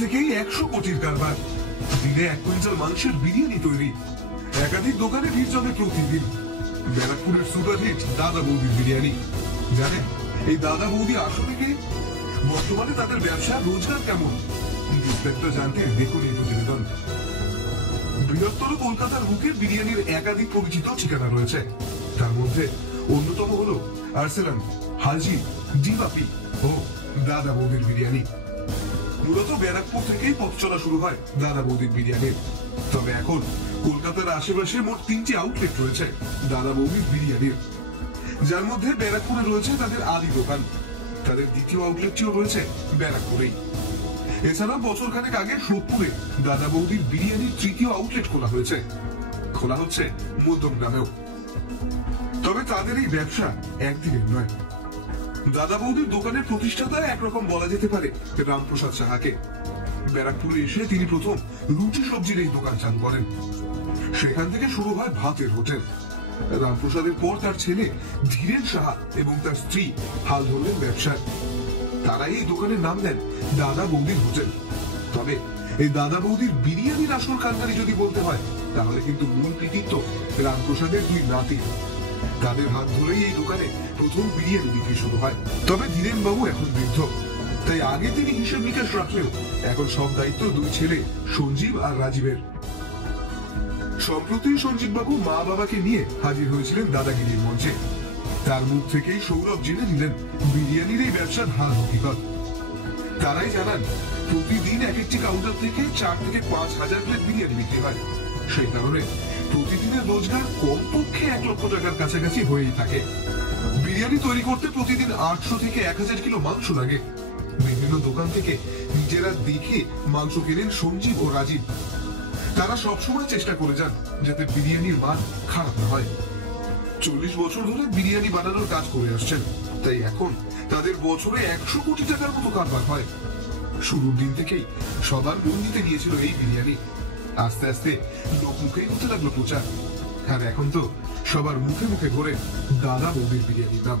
থেকেই 100 কোটির কারবার। দিনে 1 কুইন্টাল মাংসের বিরিয়ানি তৈরি। একাধিক দোকানে ভিড় জমে প্রতিদিন। ব্যারাকপুরের সুপারহিট দাদা বৌদির বিরিয়ানি। জানেন এই দাদা বৌদি আসলে কে? বর্তমানে তাদের ব্যবসা রোজগার কেমন? বিস্তারিত জানতে দেখুন এই প্রতিবেদন। বৃহত্তর কলকাতার বুকে বিরিয়ানির একাধিক পরিচিত ঠিকানা রয়েছে। তার মধ্যে অন্যতম হলো আর্সেলান, হাজি, ডিবাপি ও দাদা বৌদির বিরিয়ানি। মূলত ব্যারাকপুর থেকেই পথ চলা শুরু হয় দাদা বৌদির বিরিয়ানির। তবে এখন কলকাতার আশেপাশে মোট 3টি আউটলেট রয়েছে দাদা বৌদির বিরিয়ানির, যার মধ্যে ব্যারাকপুরে রয়েছে তাদের আদি দোকান। তাদের দ্বিতীয় আউটলেটটিও রয়েছে ব্যারাকপুরেই। এছাড়া বছর খানেক আগে সোদপুরে দাদা বৌদির বিরিয়ানির তৃতীয় আউটলেট খোলা হচ্ছে মধ্যমগ্রামেও। তবে তাদের এই ব্যবসা একদিনের নয়। দাদা বৌদির দোকানের প্রতিষ্ঠাতা একরকম বলা যেতে পারে রামপ্রসাদ সাহাকে। ব্যারাকপুরে এসে তিনি প্রথম রুটি সবজির এই দোকান চালু করেন। সেখান থেকে শুরু হয় ভাতের হোটেল। রামপ্রসাদের পর তার ছেলে ধীরেন সাহা এবং তার স্ত্রী হাল ধরলেন ব্যবসায়। তারাই এই দোকানের নাম দেন দাদা বৌদির হোটেল। তবে এই দাদা বৌদির বিরিয়ানির আসল কান্ডারি যদি বলতে হয়, তাহলে কিন্তু মূল কৃতিত্ব রামপ্রসাদের 2 নাতি। তাদের হাত ধরেই এই দোকানে প্রথম বিরিয়ানি বিক্রি শুরু হয়। তবে ধীরেন বাবু এখন বৃদ্ধ, তাই আগে তিনি হিসেব নিকাশ রাখলেও এখন সব দায়িত্ব 2 ছেলে সঞ্জীব আর রাজীবের। সম্প্রতি সঞ্জীব বাবু মা বাবাকে নিয়ে হাজির হয়েছিলেন দাদাগিরির মঞ্চে। তার মুখ থেকেই সৌরভ জেনে নিলেন বিরিয়ানির এই ব্যবসার হাল হকিকত। তারাই জানান প্রতিদিন এক একটি কাউন্টার থেকে 4 থেকে 5 হাজার প্লেট বিরিয়ানি বিক্রি হয়। সেই কারণে প্রতিদিনের রোজগার কমপক্ষে 1 লক্ষ টাকার কাছাকাছি হয়েই থাকে। বিরিয়ানি তৈরি করতে প্রতিদিন 800 থেকে 1000 কিলো মাংস লাগে। বিভিন্ন দোকান থেকে নিজেরা দেখে মাংস কেনেন সঞ্জীব ও রাজীব। তারা সবসময় চেষ্টা করে যান যাতে বিরিয়ানির মান খারাপ না হয়। 40 বছর ধরে বিরিয়ানি বানানোর কাজ করে আসছেন, তাই এখন তাদের বছরে 100 কোটি টাকার মতো কারবার হয়। শুরুর দিন থেকেই সবার মন নিতে নিয়েছিল এই বিরিয়ানি। আস্তে আস্তে লোক মুখেই হতে লাগলো প্রচার, আর এখন তো সবার মুখে মুখে ঘোরে দাদা বৌদির বিরিয়ানির নাম।